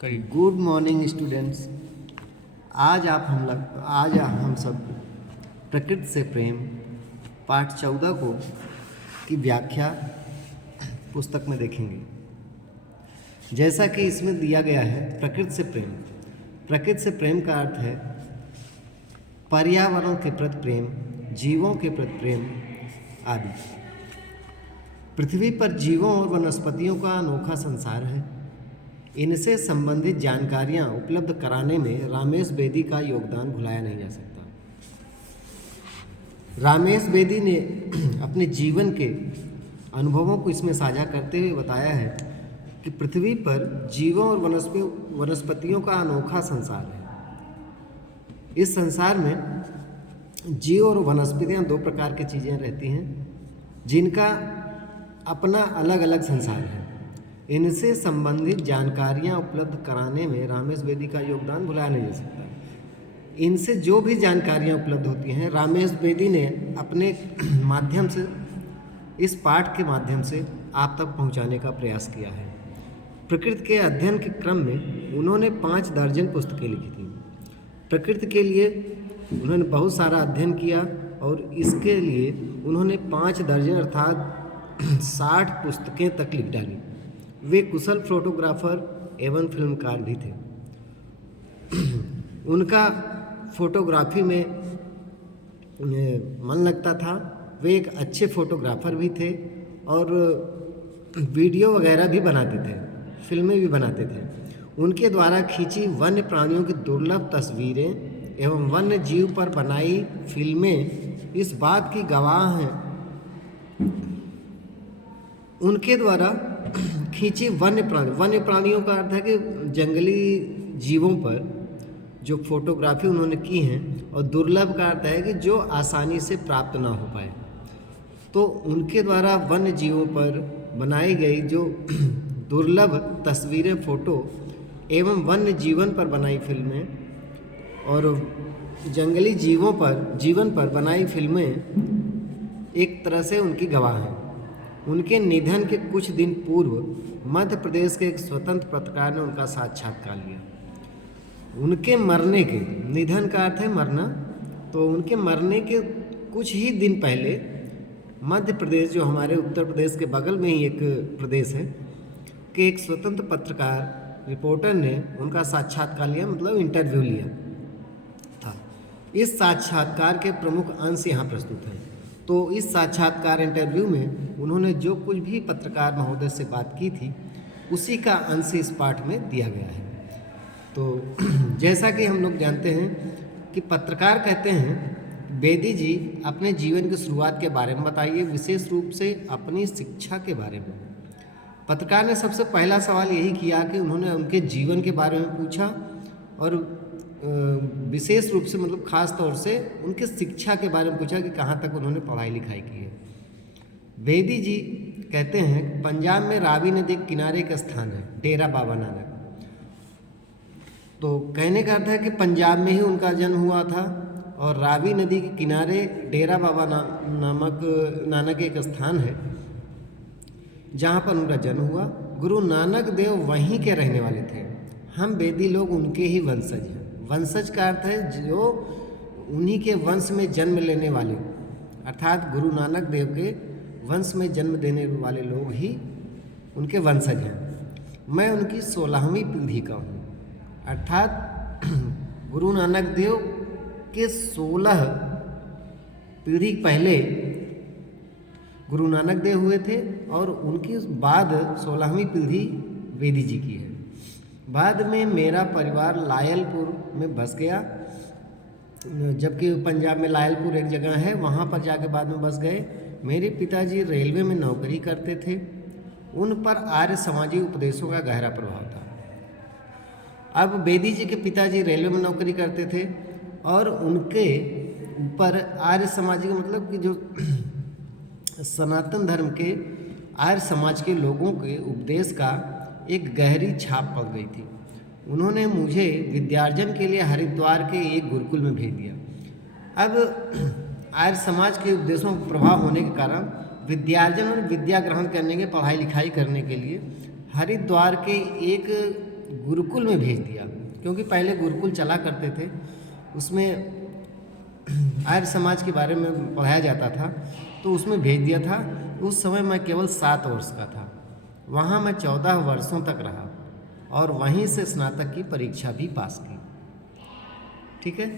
करिए। Good morning students. आज हम सब प्रकृति से प्रेम पाठ 14 को की व्याख्या पुस्तक में देखेंगे। जैसा कि इसमें दिया गया है, प्रकृति से प्रेम। प्रकृति से प्रेम का अर्थ है पर्यावरण के प्रति प्रेम, जीवों के प्रति प्रेम आदि। पृथ्वी पर जीवों और वनस्पतियों का अनोखा संसार है। इनसे संबंधित जानकारियां उपलब्ध कराने में रामेश बेदी का योगदान भुलाया नहीं जा सकता। रामेश बेदी ने अपने जीवन के अनुभवों को इसमें साझा करते हुए बताया है कि पृथ्वी पर जीवों और वनस्पतियों का अनोखा संसार है। इस संसार में जीव और वनस्पतियां दो प्रकार की चीज़ें रहती हैं जिनका अपना अलग अलग संसार है। इनसे संबंधित जानकारियां उपलब्ध कराने में रामेश बेदी का योगदान भुलाया नहीं जा सकता। इनसे जो भी जानकारियां उपलब्ध होती हैं, रामेश बेदी ने अपने माध्यम से, इस पाठ के माध्यम से आप तक पहुंचाने का प्रयास किया है। प्रकृति के अध्ययन के क्रम में उन्होंने 5 दर्जन पुस्तकें लिखी थी। प्रकृति के लिए उन्होंने बहुत सारा अध्ययन किया और इसके लिए उन्होंने 5 दर्जन अर्थात 60 पुस्तकें तक लिख डाली। वे कुशल फोटोग्राफर एवं फिल्मकार भी थे। उनका फोटोग्राफी में मन लगता था। वे एक अच्छे फोटोग्राफर भी थे और वीडियो वगैरह भी बनाते थे, फिल्में भी बनाते थे। उनके द्वारा खींची वन्य प्राणियों की दुर्लभ तस्वीरें एवं वन्य जीव पर बनाई फिल्में इस बात की गवाह हैं। उनके द्वारा खींची वन्य प्राणियों का अर्थ है कि जंगली जीवों पर जो फोटोग्राफी उन्होंने की हैं, और दुर्लभ का अर्थ है कि जो आसानी से प्राप्त ना हो पाए। तो उनके द्वारा वन्य जीवों पर बनाई गई जो दुर्लभ तस्वीरें, फोटो एवं वन्य जीवन पर बनाई फिल्में और जंगली जीवन पर बनाई फिल्में एक तरह से उनकी गवाह हैं। उनके निधन के कुछ दिन पूर्व मध्य प्रदेश के एक स्वतंत्र पत्रकार ने उनका साक्षात्कार लिया। उनके मरने के, निधन का अर्थ है मरना, तो उनके मरने के कुछ ही दिन पहले मध्य प्रदेश, जो हमारे उत्तर प्रदेश के बगल में ही एक प्रदेश है, कि एक स्वतंत्र पत्रकार रिपोर्टर ने उनका साक्षात्कार लिया, मतलब इंटरव्यू लिया था। इस साक्षात्कार के प्रमुख अंश यहाँ प्रस्तुत हैं। तो इस साक्षात्कार इंटरव्यू में उन्होंने जो कुछ भी पत्रकार महोदय से बात की थी उसी का अंश इस पाठ में दिया गया है। तो जैसा कि हम लोग जानते हैं कि पत्रकार कहते हैं, बेदी जी अपने जीवन की शुरुआत के बारे में बताइए, विशेष रूप से अपनी शिक्षा के बारे में। पत्रकार ने सबसे पहला सवाल यही किया कि उन्होंने उनके जीवन के बारे में पूछा और विशेष रूप से, मतलब खास तौर से उनके शिक्षा के बारे में पूछा कि कहाँ तक उन्होंने पढ़ाई लिखाई की है। बेदी जी कहते हैं पंजाब में रावी नदी के किनारे का स्थान है डेरा बाबा नानक। तो कहने का अर्थ है कि पंजाब में ही उनका जन्म हुआ था और रावी नदी के किनारे डेरा बाबा नानक एक स्थान है जहाँ पर उनका जन्म हुआ। गुरु नानक देव वहीं के रहने वाले थे। हम बेदी लोग उनके ही वंशज हैं। वंशज का अर्थ है जो उन्हीं के वंश में जन्म लेने वाले, अर्थात गुरु नानक देव के वंश में जन्म देने वाले लोग ही उनके वंशज हैं। मैं उनकी 16वीं पीढ़ी का हूँ, अर्थात गुरु नानक देव के 16 पीढ़ी पहले गुरु नानक देव हुए थे और उनके बाद 16वीं पीढ़ी बेदी जी की है। बाद में मेरा परिवार लायलपुर में बस गया, जबकि पंजाब में लायलपुर एक जगह है, वहाँ पर जाके बाद में बस गए। मेरे पिताजी रेलवे में नौकरी करते थे। उन पर आर्य समाजी उपदेशों का गहरा प्रभाव था। अब बेदी जी के पिताजी रेलवे में नौकरी करते थे और उनके ऊपर आर्य समाजी का मतलब कि जो सनातन धर्म के आर्य समाज के लोगों के उपदेश का एक गहरी छाप पड़ गई थी। उन्होंने मुझे विद्यार्जन के लिए हरिद्वार के एक गुरुकुल में भेज दिया। अब आर्य समाज के उपदेशों का प्रभाव होने के कारण विद्यार्जन और विद्या ग्रहण करने के, पढ़ाई लिखाई करने के लिए हरिद्वार के एक गुरुकुल में भेज दिया, क्योंकि पहले गुरुकुल चला करते थे, उसमें आर्य समाज के बारे में पढ़ाया जाता था, तो उसमें भेज दिया था। उस समय मैं केवल 7 वर्ष का था। वहाँ मैं 14 वर्षों तक रहा और वहीं से स्नातक की परीक्षा भी पास की। ठीक है।